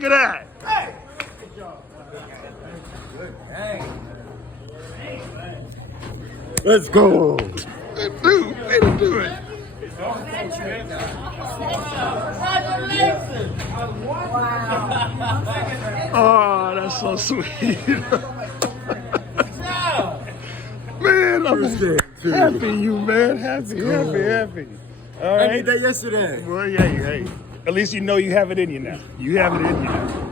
Look at that. Let's go. Dude, they didn't do it. Oh, that's so sweet. Man, I'm happy you, man. Happy. All I right. did that yesterday. Well, hey. At least you know you have it in you now. You have it in you now.